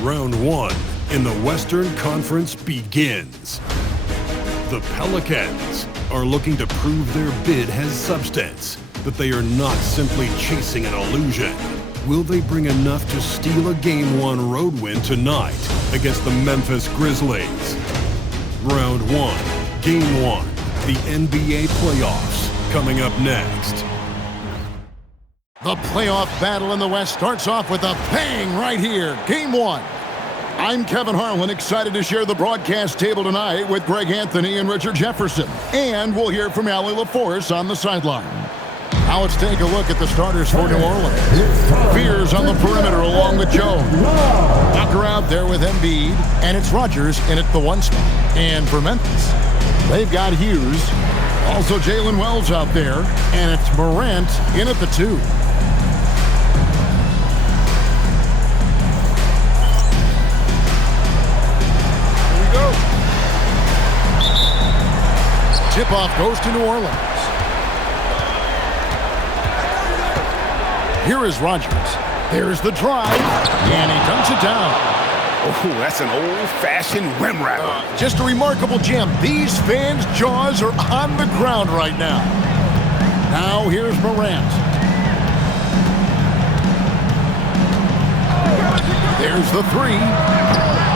Round 1 in the Western Conference begins. The Pelicans are looking to prove their bid has substance, that they are not simply chasing an illusion. Will they bring enough to steal a Game 1 road win tonight against the Memphis Grizzlies? Round 1, Game 1, the NBA playoffs, coming up next. The playoff battle in the West starts off with a bang right here. Game 1. I'm Kevin Harlan, excited to share the broadcast table tonight with Greg Anthony and Richard Jefferson. And we'll hear from Allie LaForce on the sideline. Now let's take a look at the starters for New Orleans. Fears on the perimeter along with Jones. Walker out there with Embiid, and it's Rodgers in at the 1 spot. And for Memphis, they've got Hughes, also Jalen Wells out there, and it's Morant in at the 2. Tip-off goes to New Orleans. Here is Rodgers. There's the drive, and he dunks it down. Oh, that's an old-fashioned rim wrapper. Just a remarkable gem. These fans' jaws are on the ground right now. Now here's Morant. There's the 3.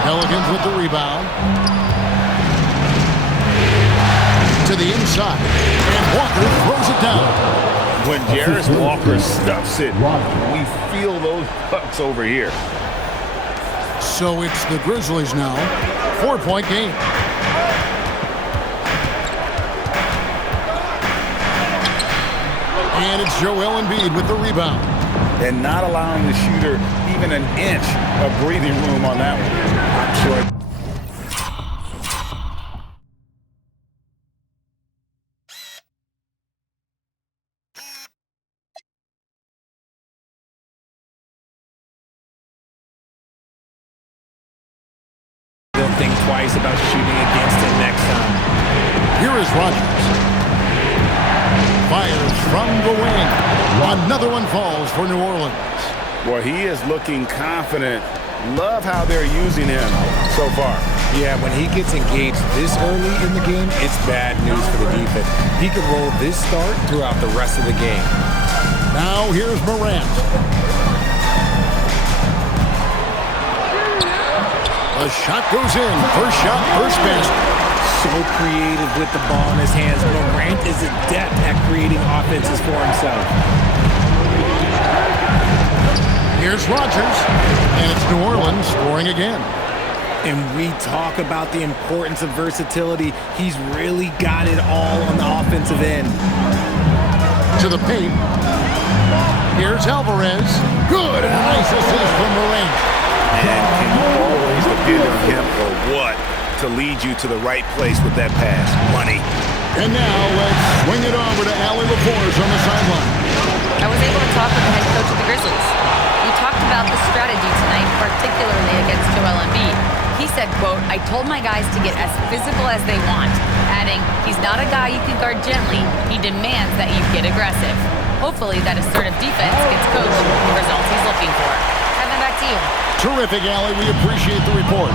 Pelicans with the rebound. To the inside, and Walker throws it down. When Jarris Walker stuffs it, we feel those bucks over here. So it's the Grizzlies now. 4-point game. And it's Joel Embiid with the rebound. And not allowing the shooter even an inch of breathing room on that one. I'm sure. Think twice about shooting against him next time. Here is Rodgers. Fires from the wing. Another one falls for New Orleans. Boy, he is looking confident. Love how they're using him so far. Yeah, when he gets engaged this early in the game, it's bad news for the defense. He could roll this start throughout the rest of the game. Now here's Morant. The shot goes in. First shot, first basket. So creative with the ball in his hands. Morant is adept at creating offenses for himself. Here's Rodgers, and it's New Orleans scoring again. And we talk about the importance of versatility. He's really got it all on the offensive end. To the paint. Here's Alvarez. Good, and a nice assist from Morant. And can you always depend on him or what to lead you to the right place with that pass? Money. And now let's swing it over to Allie LaForce on the sideline. I was able to talk with the head coach of the Grizzlies. We talked about the strategy tonight, particularly against Joel Embiid. He said, quote, "I told my guys to get as physical as they want," adding, "He's not a guy you can guard gently. He demands that you get aggressive." Hopefully that assertive defense gets coach the results he's looking for. Kevin, back to you. Terrific, Allie. We appreciate the report.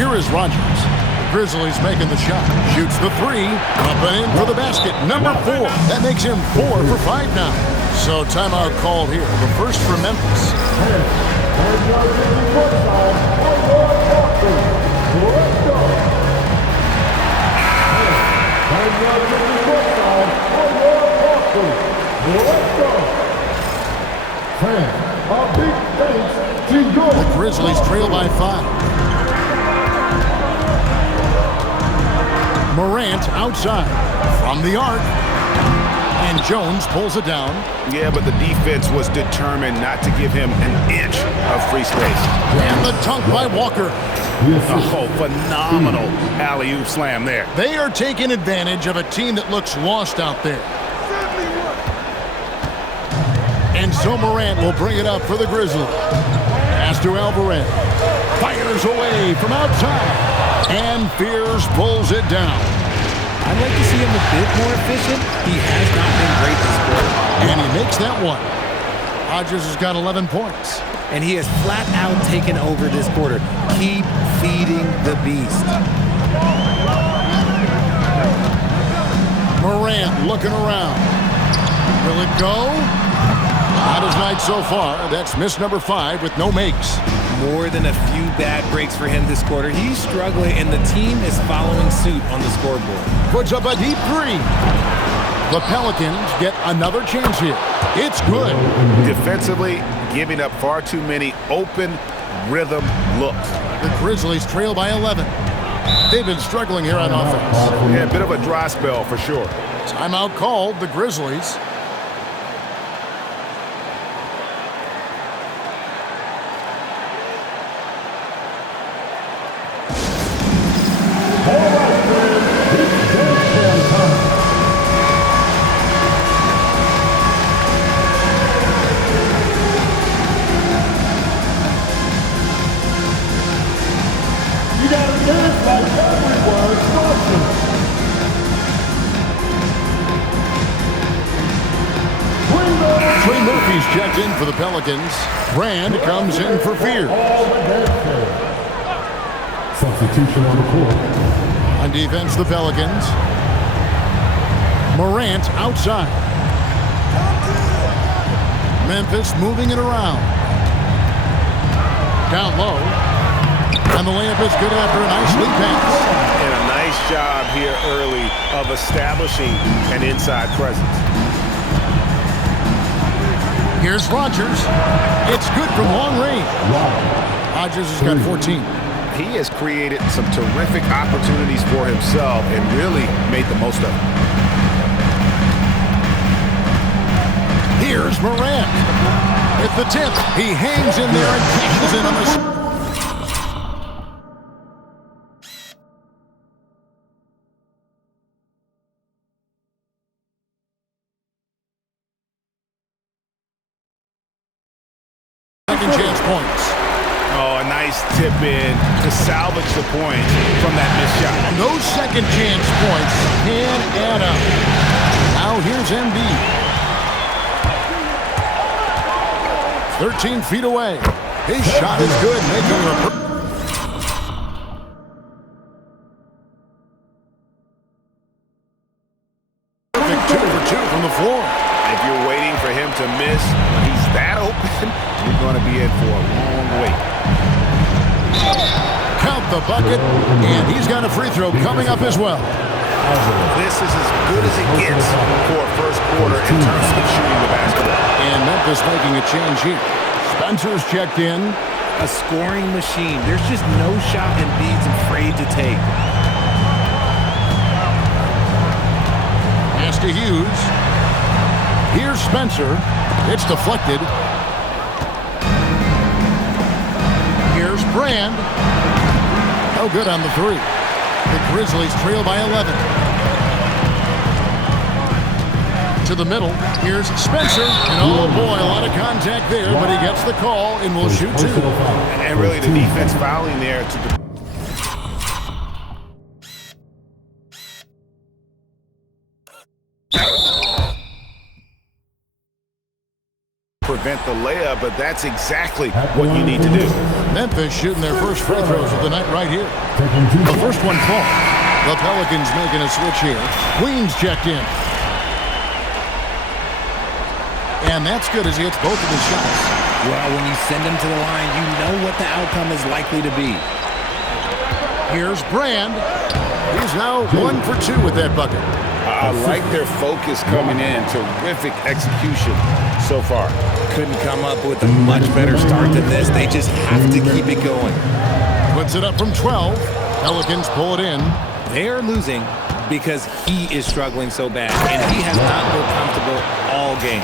Here is Rodgers. Grizzlies making the shot. Shoots the 3. Up and in for the basket. Number 4. That makes him 4 for 5 now. So timeout called here. The first for Memphis. The Grizzlies trail by 5. Morant outside from the arc. And Jones pulls it down. Yeah, but the defense was determined not to give him an inch of free space. And the dunk by Walker. Oh, phenomenal alley-oop slam there. They are taking advantage of a team that looks lost out there. And so Morant will bring it up for the Grizzlies. Pass to Alvarez. Fires away from outside. And Fears pulls it down. I'd like to see him a bit more efficient. He has not been great this quarter. And he makes that one. Hodges has got 11 points. And he has flat out taken over this quarter. Keep feeding the beast. Morant looking around. Will it go? Not his night so far. That's miss number 5 with no makes. More than a few bad breaks for him this quarter. He's struggling, and the team is following suit on the scoreboard. Puts up a deep 3. The Pelicans get another chance here. It's good. Defensively, giving up far too many open rhythm looks. The Grizzlies trail by 11. They've been struggling here on offense. Yeah, a bit of a dry spell for sure. Timeout called, the Grizzlies. Checked in for the Pelicans. Brand comes in for Fear. Substitution on the court. On defense, the Pelicans. Morant outside. Memphis moving it around. Down low. And the layup is good after a nice lead pass. And a nice job here early of establishing an inside presence. Here's Rogers. It's good from long range. Hodges has got 14. He has created some terrific opportunities for himself and really made the most of it. Here's Morant. At the tip, he hangs in there and cashes in on the... Second chance points. Oh, a nice tip in to salvage the points from that missed shot. Those second chance points can add up. Now here's Embiid. 13 feet away. His shot is good, making a... perfect 2 for 2 from the floor. If you're waiting for him to miss when he's that open, you're going to be in for a long wait. Count the bucket, and he's got a free throw coming up as well. This is as good as it gets for a first quarter in terms of shooting the basketball. And Memphis making a change here. Spencer's checked in. A scoring machine. There's just no shot Embiid's afraid to take. Pass to Hughes. Here's Spencer. It's deflected. Here's Brand. No good on the 3. The Grizzlies trail by 11. To the middle. Here's Spencer. And oh boy, a lot of contact there, but he gets the call and will shoot 2. And really the defense fouling there to prevent the layup, but that's exactly what you need to do. Memphis shooting their first free throws of the night right here. The first one falls. The Pelicans making a switch here. Queens checked in. And that's good as he hits both of his shots. Well, when you send him to the line, you know what the outcome is likely to be. Here's Brand. He's now 1 for 2 with that bucket. I like their focus coming in. Terrific execution so far. Couldn't come up with a much better start than this. They just have to keep it going. Puts it up from 12. Pelicans pull it in. They're losing because he is struggling so bad, and he has not looked comfortable all game.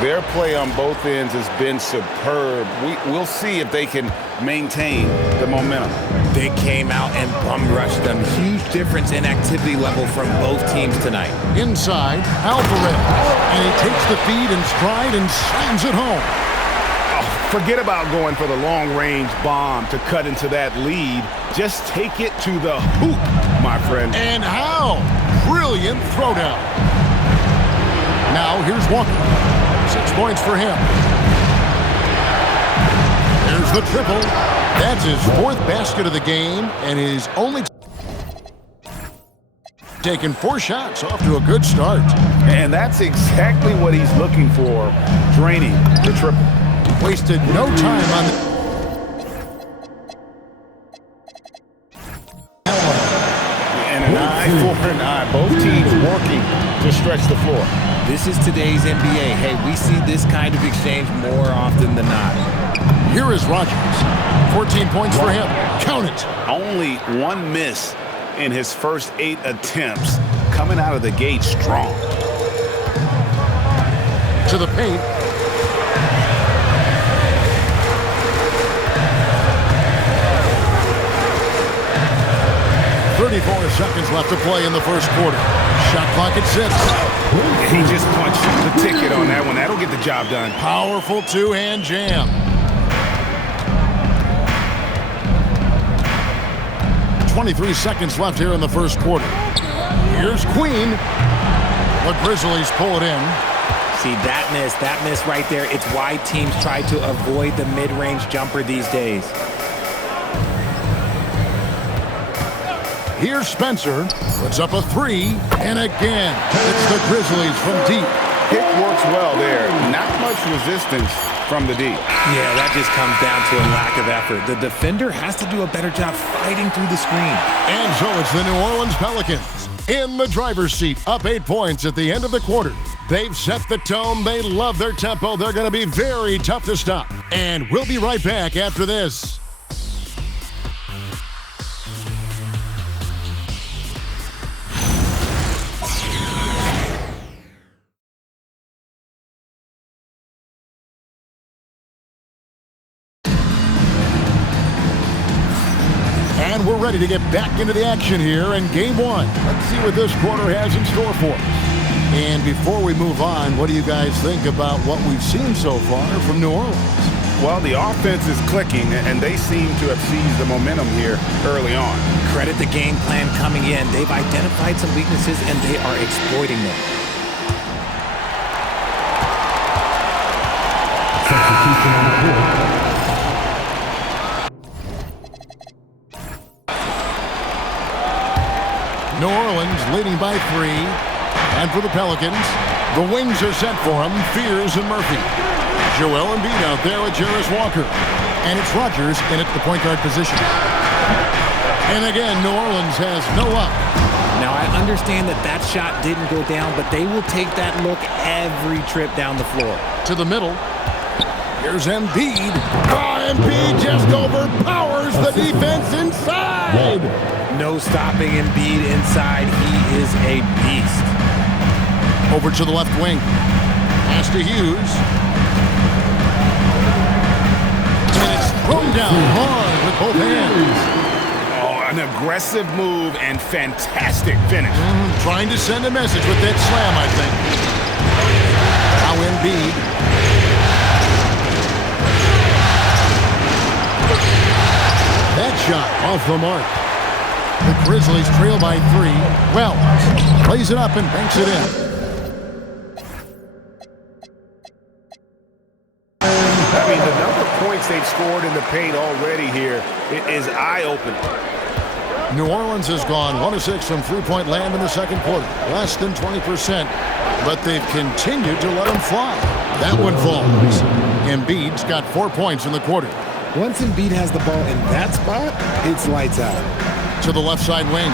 Their play on both ends has been superb. We'll see if they can maintain the momentum. They came out and bum rushed them. Huge difference in activity level from both teams tonight. Inside, Alvarez. And he takes the feed in stride and slams it home. Oh, forget about going for the long-range bomb to cut into that lead. Just take it to the hoop, my friend. And how? Brilliant throwdown. Now here's Walker. 6 points for him. the triple. That's his 4th basket of the game, and he's only taken 4 shots, off to a good start. And that's exactly what he's looking for, draining the triple. Wasted no time on the... And an eye for an eye. Both teams working to stretch the floor. This is today's NBA. Hey, we see this kind of exchange more often than not. Here is Rogers. 14 points for him. Count it. Only 1 miss in his first 8 attempts. Coming out of the gate strong. To the paint. .34 seconds left to play in the first quarter. Shot clock at 6. He just punched the ticket on that one. That'll get the job done. Powerful two-hand jam. 23 seconds left here in the first quarter. Here's Queen. The Grizzlies pull it in. See, that miss right there, it's why teams try to avoid the mid-range jumper these days. Here's Spencer. Puts up a 3. And again, it's the Grizzlies from deep. Pick works well there. Not much resistance from the deep. Yeah, that just comes down to a lack of effort. The defender has to do a better job fighting through the screen. And so it's the New Orleans Pelicans in the driver's seat, up 8 points at the end of the quarter. They've set the tone. They love their tempo. They're going to be very tough to stop. And we'll be right back after this. And we're ready to get back into the action here in Game 1. Let's see what this quarter has in store for us. And before we move on, what do you guys think about what we've seen so far from New Orleans? Well, the offense is clicking, and they seem to have seized the momentum here early on. Credit the game plan coming in. They've identified some weaknesses, and they are exploiting them. Substitution on the court. New Orleans leading by 3. And for the Pelicans, the wings are set for them, Fears and Murphy. Joel Embiid out there with Jarris Walker. And it's Rogers in at the point guard position. And again, New Orleans has no up. Now, I understand that shot didn't go down, but they will take that look every trip down the floor. To the middle. Here's Embiid. Oh, Embiid just overpowers the defense inside. No stopping Embiid inside. He is a beast. Over to the left wing. Pass to Hughes. And it's thrown down hard with both hands. Oh, an aggressive move and fantastic finish. Trying to send a message with that slam, I think. Now Embiid. That shot off the mark. The Grizzlies trail by 3. Well, plays it up and banks it in. I mean, the number of points they've scored in the paint already here is eye-opening. New Orleans has gone 1 of 6 from three-point land in the second quarter. Less than 20%. But they've continued to let them fly. That one falls. Embiid's got 4 points in the quarter. Once Embiid has the ball in that spot, it's lights out. To the left side wing.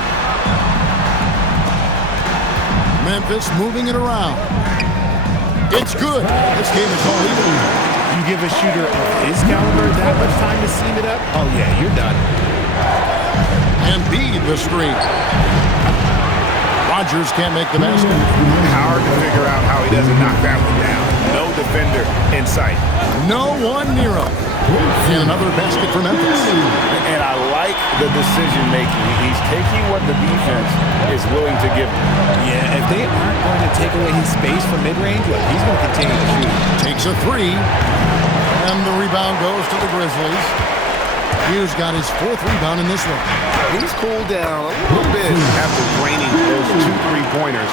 Memphis moving it around. It's good. This game is all even. You give a shooter of his caliber that much time to seam it up, oh yeah, you're done. Embiid the screen. Rogers can't make the basket. Hard to figure out how he doesn't knock that one down. No defender in sight. No one near him. And another basket for Memphis. And I like the decision-making. He's taking what the defense is willing to give him. Yeah, if they aren't going to take away his space from mid-range, look, he's going to continue to shoot. Takes a 3. And the rebound goes to the Grizzlies. Hughes got his 4th rebound in this one. He's cooled down a little bit after draining those 2 3-pointers.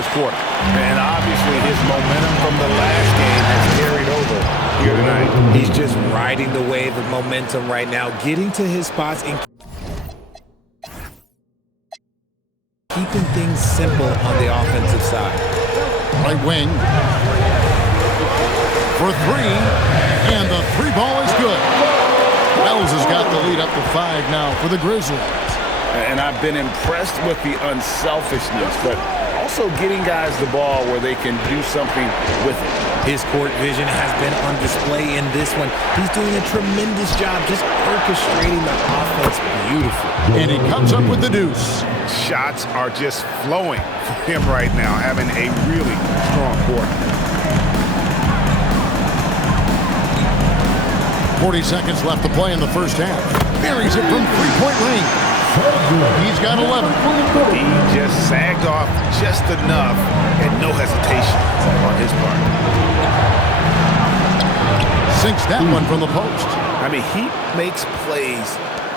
first quarter. And obviously his momentum from the last game has carried over here tonight. He's just riding the wave of momentum right now, getting to his spots and keeping things simple on the offensive side. Right wing for three, and the three ball is good. Wells has got the lead up to 5 now for the Grizzlies. And I've been impressed with the unselfishness, but also getting guys the ball where they can do something with it. His court vision has been on display in this one. He's doing a tremendous job just orchestrating the offense beautifully. And he comes up with the deuce. Shots are just flowing for him right now, having a really strong quarter. 40 seconds left to play in the first half. Buries it from three-point range. He's got 11. He just sagged off just enough and no hesitation on his part. Sinks that one from the post. I mean, he makes plays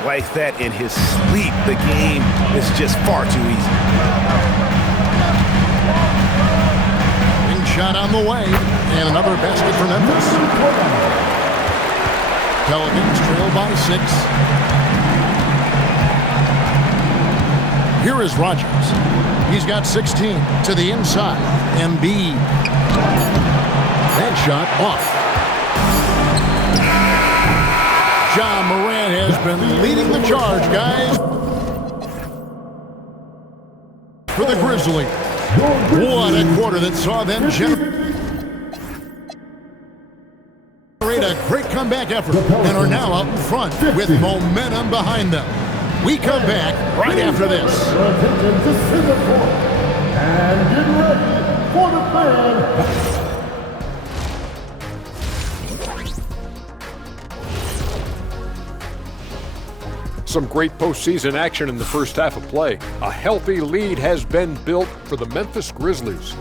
like that in his sleep. The game is just far too easy. Big shot on the way, and another basket for Memphis. Pelicans trail by 6. Here is Rogers. He's got 16 to the inside. Embiid. That shot off. Ja Morant has been leading the charge, guys, for the Grizzlies. What a quarter that saw them generate a great comeback effort and are now out in front with momentum behind them. We come back right after this. And get ready for the fan. Some great postseason action in the first half of play. A healthy lead has been built for the Memphis Grizzlies.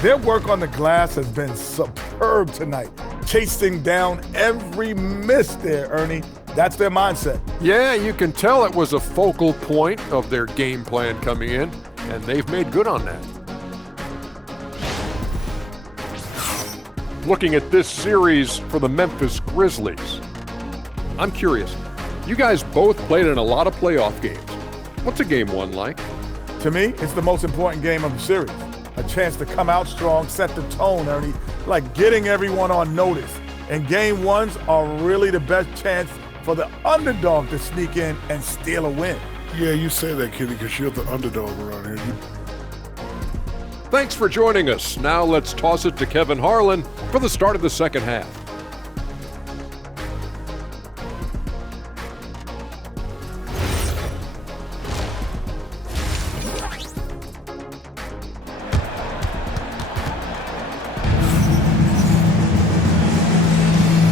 Their work on the glass has been superb tonight, chasing down every miss there, Ernie. That's their mindset. Yeah, you can tell it was a focal point of their game plan coming in, and they've made good on that. Looking at this series for the Memphis Grizzlies, I'm curious. You guys both played in a lot of playoff games. What's a game 1 like? To me, it's the most important game of the series. A chance to come out strong, set the tone, Ernie, like getting everyone on notice. And game 1s are really the best chance for the underdog to sneak in and steal a win. Yeah, you say that, Kitty, because you're the underdog around here. Thanks for joining us. Now let's toss it to Kevin Harlan for the start of the second half.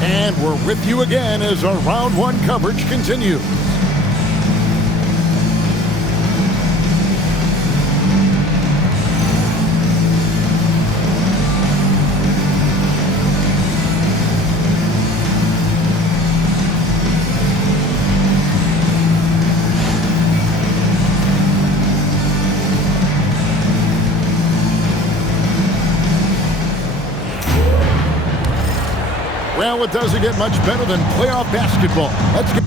And we're with you again as our round 1 coverage continues. Well, it doesn't get much better than playoff basketball. Let's get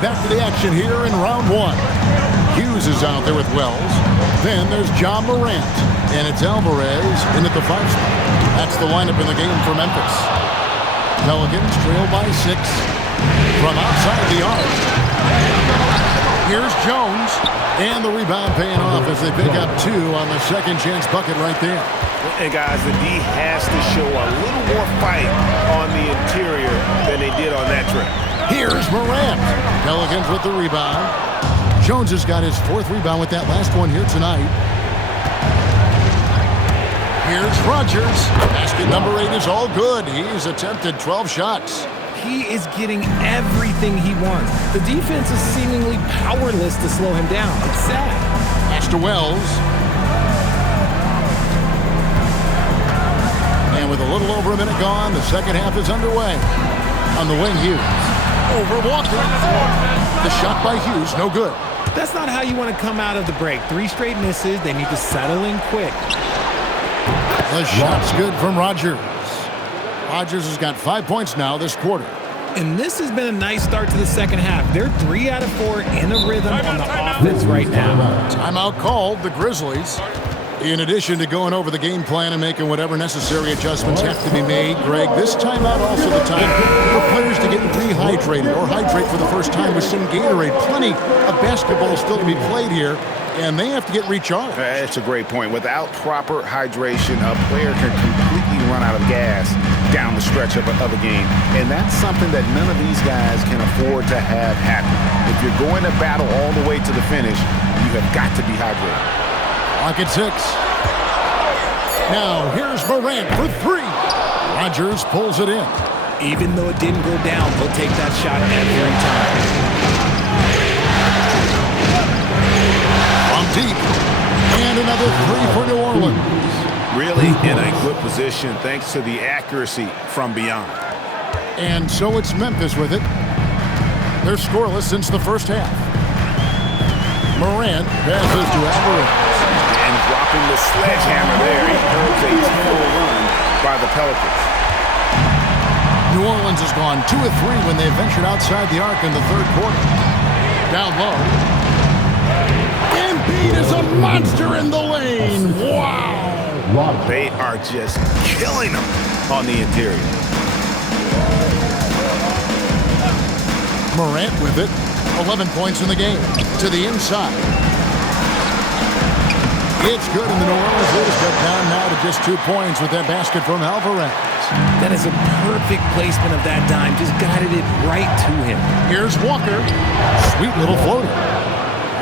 back to the action here in round 1. Hughes is out there with Wells. Then there's Ja Morant. And it's Alvarez in at the 5 spot. That's the lineup in the game for Memphis. Pelicans trail by 6 from outside the arc. Here's Jones. And the rebound paying off as they pick up 2 on the second chance bucket right there. And guys, the D has to show a little more fight on the interior than they did on that trip. Here's Morant. Pelicans with the rebound. Jones has got his 4th rebound with that last one here tonight. Here's Rogers. Basket number 8 is all good. He's attempted 12 shots. He is getting everything he wants. The defense is seemingly powerless to slow him down. It's sad. Pass to Wells. And with a little over a minute gone, the second half is underway. On the wing, Hughes. Over Walker. The shot by Hughes, no good. That's not how you want to come out of the break. 3 straight misses. They need to settle in quick. The shot's good from Rogers. Rogers has got 5 points now this quarter. And this has been a nice start to the second half. They're 3 out of 4 in a rhythm on the offense right now. Timeout called, the Grizzlies. In addition to going over the game plan and making whatever necessary adjustments have to be made, Greg, this timeout also the time for players to get rehydrated or hydrate for the first time with some Gatorade. Plenty of basketball still to be played here, and they have to get recharged. That's a great point. Without proper hydration, a player can completely run out of gas down the stretch of a game. And that's something that none of these guys can afford to have happen. If you're going to battle all the way to the finish, you have got to be hydrated. Clock at 6. Now here's Morant for 3. Rogers pulls it in. Even though it didn't go down, they'll take that shot every time. From deep. And another 3 for New Orleans. Really in a good position thanks to the accuracy from beyond. And so it's Memphis with it. They're scoreless since the first half. Morant passes to Alvarez. And dropping the sledgehammer there, he curves a 2-0 run by the Pelicans. New Orleans has gone 2 of 3 when they ventured outside the arc in the third quarter. Down low. Embiid is a monster in the lane. Wow. They are just killing them on the interior. Morant with it. 11 points in the game. To the inside. It's good, and the New Orleans lead is cut down now to just 2 points with that basket from Alvarez. That is a perfect placement of that dime. Just guided it right to him. Here's Walker. Sweet little floater.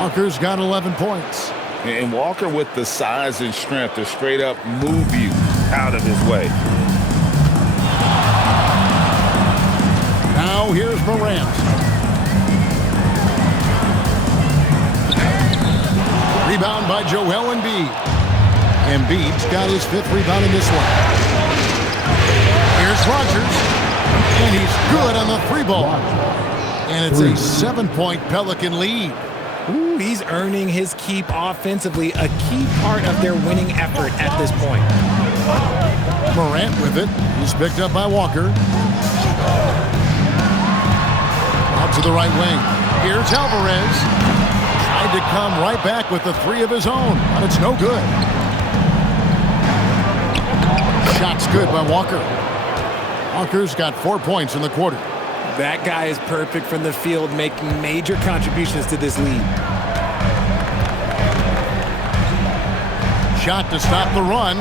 Walker's got 11 points. And Walker with the size and strength to straight up move you out of his way. Now here's Morant. Rebound by Joel Embiid. Embiid's got his 5th rebound in this one. Here's Rogers. And he's good on the 3-ball. And it's a 7-point Pelican lead. Ooh, he's earning his keep offensively, a key part of their winning effort at this point. Morant with it. He's picked up by Walker. Out to the right wing. Here's Alvarez. Tried to come right back with the 3 of his own, but it's no good. Shot's good by Walker. Walker's got 4 points in the quarter. That guy is perfect from the field, making major contributions to this lead. Shot to stop the run.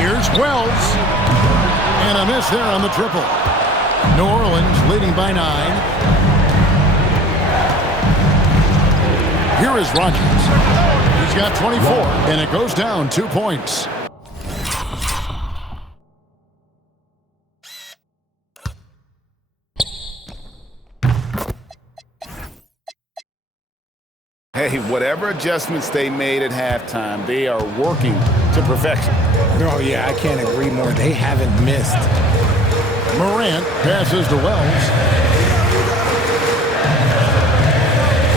Here's Wells. And a miss there on the triple. New Orleans leading by 9. Here is Rogers. He's got 24, and it goes down 2 points. Hey, whatever adjustments they made at halftime, they are working to perfection. Oh, yeah, I can't agree more. They haven't missed. Morant passes to Wells.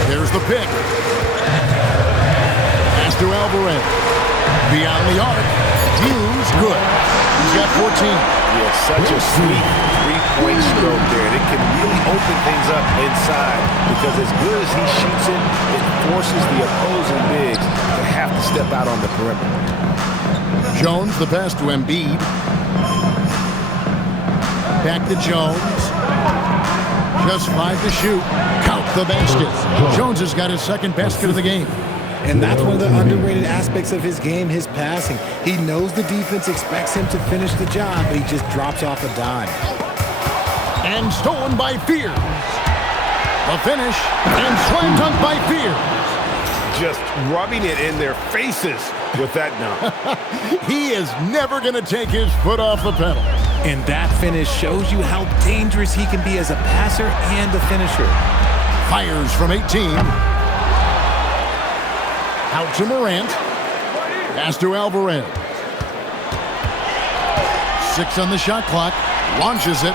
There's the pick. Pass to Alvarez. Beyond the arc. Hughes, good. He's got 14. Yeah, such a sweet three-point stroke there. It can really open things up inside because as good as he shoots it, it forces the opposing bigs to have to step out on the perimeter. Jones, the pass to Embiid. Back to Jones. Just 5 to shoot. Count the basket. Jones has got his 2nd basket of the game. And that's one of the underrated aspects of his game, his passing. He knows the defense expects him to finish the job, but he just drops off a dime. And stolen by Fears. The finish, and slam dunk by Fears. Just rubbing it in their faces with that dunk. He is never going to take his foot off the pedal. And that finish shows you how dangerous he can be as a passer and a finisher. Fires from 18. Out to Morant. Pass to Alvarez. 6 on the shot clock. Launches it.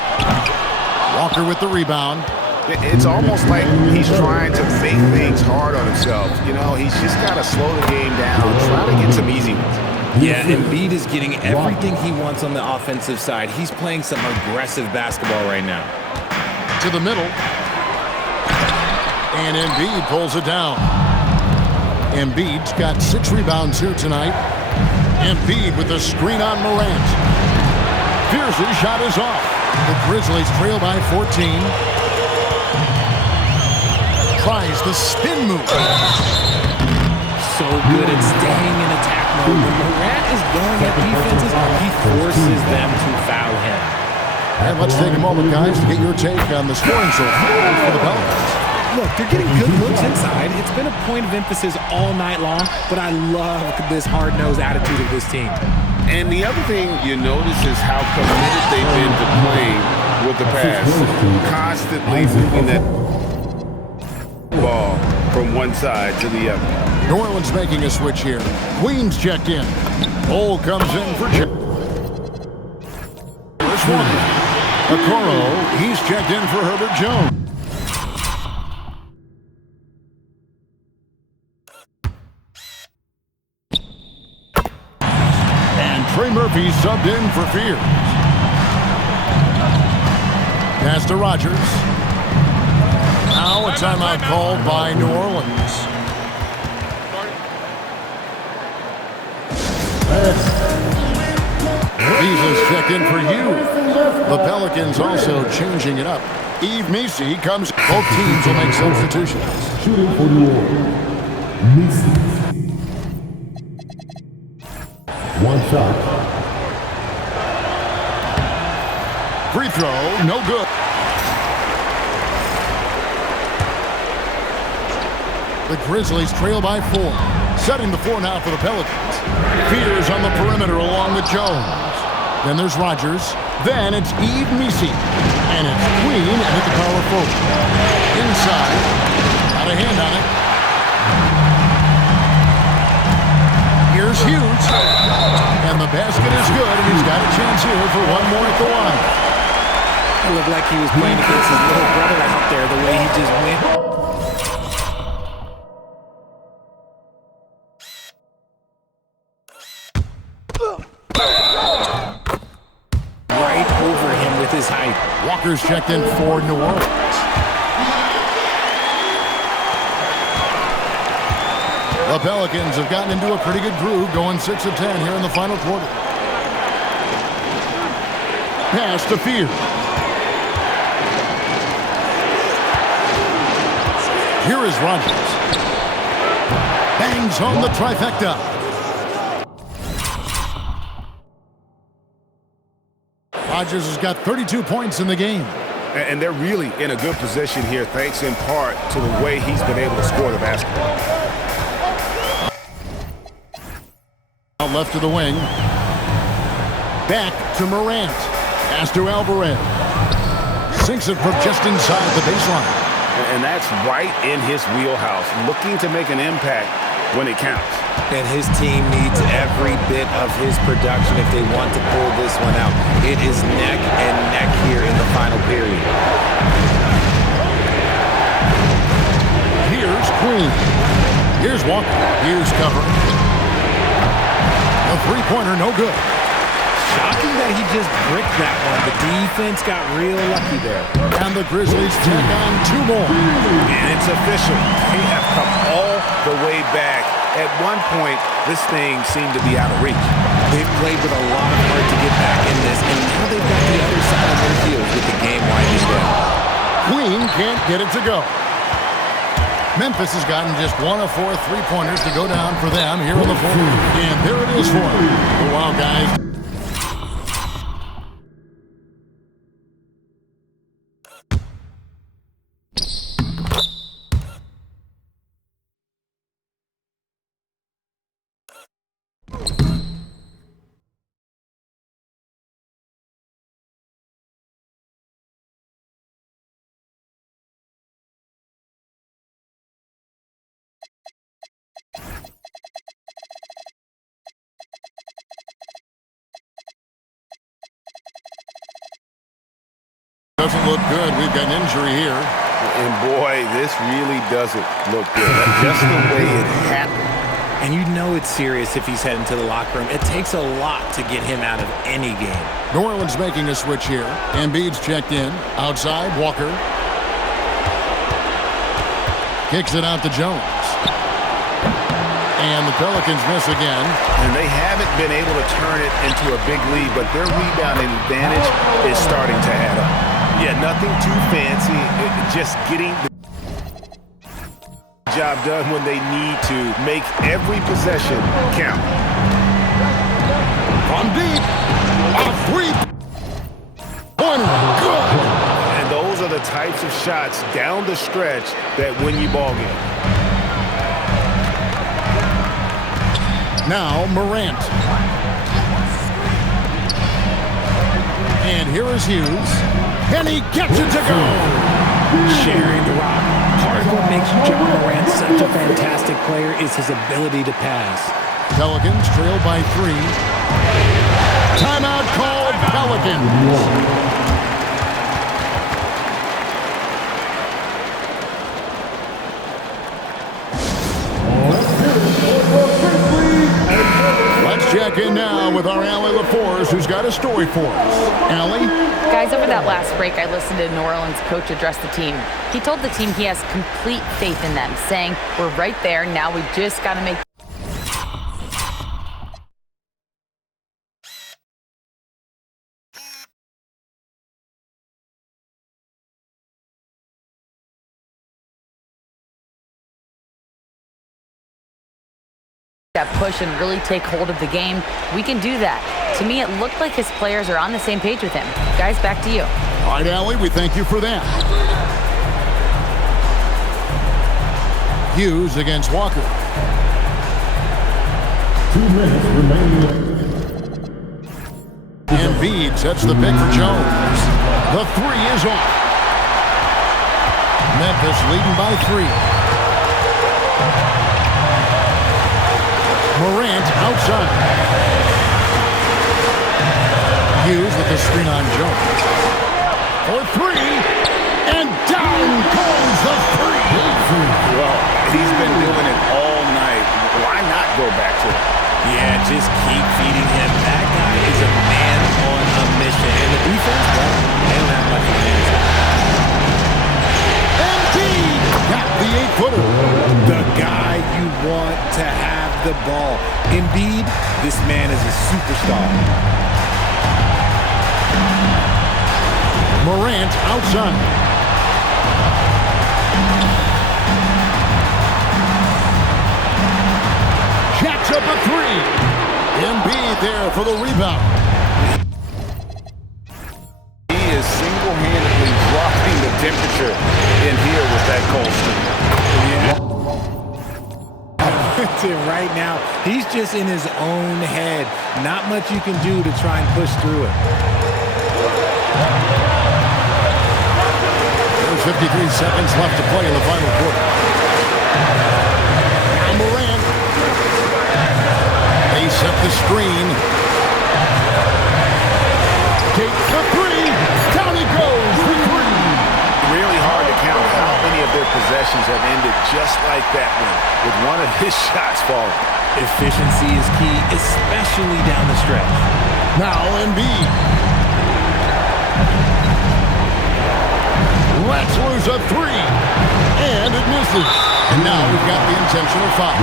Walker with the rebound. It's almost like he's trying to make things hard on himself. You know, he's just got to slow the game down, try to get some easy ones. Yeah, Embiid is getting everything he wants on the offensive side. He's playing some aggressive basketball right now. To the middle. And Embiid pulls it down. Embiid's got 6 rebounds here tonight. Embiid with the screen on Morant. Pierce's shot is off. The Grizzlies trail by 14. Tries the spin move. So good at staying in attack mode. When Morant is going at defenses, he forces them to foul him. And let's take a moment, guys, to get your take on the scoring so far for the Pelicans. Look, they're getting good looks inside. It's been a point of emphasis all night long, but I love this hard-nosed attitude of this team. And the other thing you notice is how committed they've been to playing with the pass. Constantly moving that ball from one side to the other. New Orleans making a switch here. Queens checked in. Cole comes in for check. First one. Okoro, he's checked in for Herbert Jones. And Trey Murphy subbed in for Fears. Pass to Rogers. Now a timeout called by New Orleans. Visa's checked in for you. The Pelicans also changing it up. Yves Missi comes. Both teams will make substitutions. Shooting for New Orleans. Missi. One shot. Free throw, no good. The Grizzlies trail by 4. Setting the floor now for the Pelicans. Peters on the perimeter along with Jones. Then there's Rogers. Then it's Yves Missi. And it's Queen at the power forward. Inside. Got a hand on it. Here's Hughes. And the basket is good. And he's got a chance here for one more at the line. It looked like he was playing against his little brother out there, the way he just went. Walker's checked in for New Orleans. The Pelicans have gotten into a pretty good groove, going 6 of 10 here in the final quarter. Pass to Fear. Here is Rogers. Bangs home the trifecta. Rogers has got 32 points in the game. And they're really in a good position here, thanks in part to the way he's been able to score the basketball. Left to the wing. Back to Morant. Pass to Alvarez. Sinks it from just inside the baseline. And that's right in his wheelhouse, looking to make an impact when it counts. And his team needs every bit of his production if they want to pull this one out. It is neck and neck here in the final period. Here's Queen. Here's Walker. Here's covering. A three-pointer, no good. Shocking that he just bricked that one. The defense got real lucky there. And the Grizzlies take on 2 more. And it's official. They have come all the way back. At one point, this thing seemed to be out of reach. They've played with a lot of heart to get back in this, and now they've got the other side of their heels with the game winding down. Queen can't get it to go. Memphis has gotten just 1 of 4 three-pointers to go down for them here in the fourth. And there it is for them. The Wild guys. Doesn't look good. We've got an injury here. And boy, this really doesn't look good. Just the way it happened. And you know it's serious if he's heading to the locker room. It takes a lot to get him out of any game. New Orleans making a switch here. Embiid's checked in. Outside, Walker. Kicks it out to Jones. And the Pelicans miss again. And they haven't been able to turn it into a big lead, but their rebounding advantage is starting to add up. Yeah, nothing too fancy. Just getting the job done when they need to make every possession count. From deep, a three-pointer, good. And those are the types of shots down the stretch that win you ball games. Now Morant. And here is Hughes. And he gets it to go. Sharing the rock. Part of what makes John Morant such a fantastic player is his ability to pass. Pelicans trail by 3. Timeout called Pelicans. Check in now with our Allie LaForce, who's got a story for us. Allie? Guys, over that last break, I listened to New Orleans coach address the team. He told the team he has complete faith in them, saying, "We're right there. Now we just got to make..." that push and really take hold of the game. We can do that. To me, it looked like his players are on the same page with him. Guys, back to you. All right, Allie, we thank you for that. Hughes against Walker. 2 minutes remaining. Embiid sets the pick for Jones. The three is off. Memphis leading by 3. Morant outside. Hughes with the screen on Jones. For 3. And down goes the three. Well, he's been doing it all night. Why not go back to it? Yeah, just keep feeding him. That guy is a man on a mission. And the defense, well, they don't have much of an answer. Embiid got the 8-footer. The guy you want to have the ball. Embiid, this man is a superstar. Morant outside. Jacks up a 3. Embiid there for the rebound. He is single-handedly dropping the temperature in here with that cold streak. Right now, he's just in his own head. Not much you can do to try and push through it. There's 53 seconds left to play in the final quarter. Now Morant. They set the screen. Takes the 3. Down he goes for 3. Really hard to count how many of their possessions have ended just like that one, with one of his shots falling. Efficiency is key, especially down the stretch. Now Embiid. Let's lose a 3. And it misses. And now we've got the intentional foul.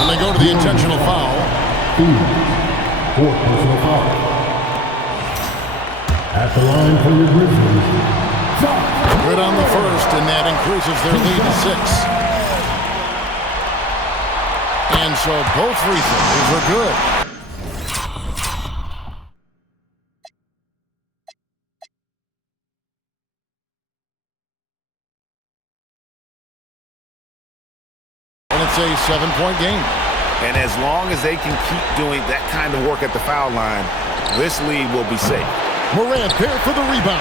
And they go to the intentional foul. 4 personal foul. At the line for your Grizzlies. Good on the first, and that increases their lead to 6. And so both free throws are good. And it's a 7-point game. And as long as they can keep doing that kind of work at the foul line, this lead will be safe. Morant there for the rebound.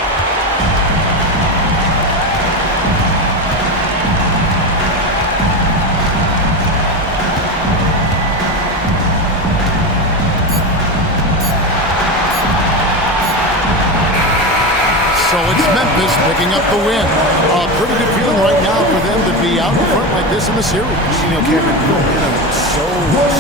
Memphis picking up the win. A pretty good feeling right now for them to be out in front like this in the series. You know, Kevin, momentum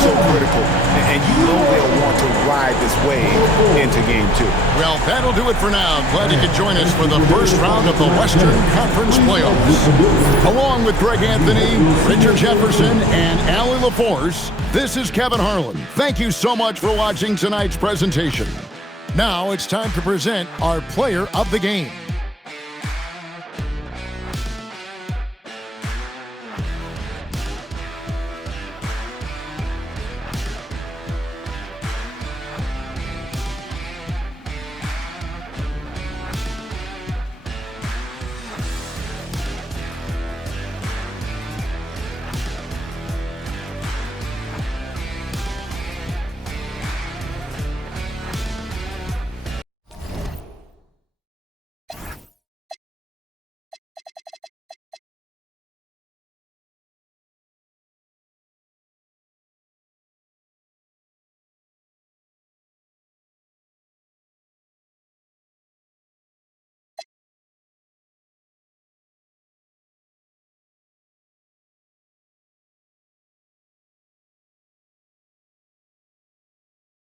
so critical. And you know they'll want to ride this wave into game 2. Well, that'll do it for now. Glad you could join us for the first round of the Western Conference playoffs. Along with Greg Anthony, Richard Jefferson, and Allie LaForce, this is Kevin Harlan. Thank you so much for watching tonight's presentation. Now it's time to present our player of the game.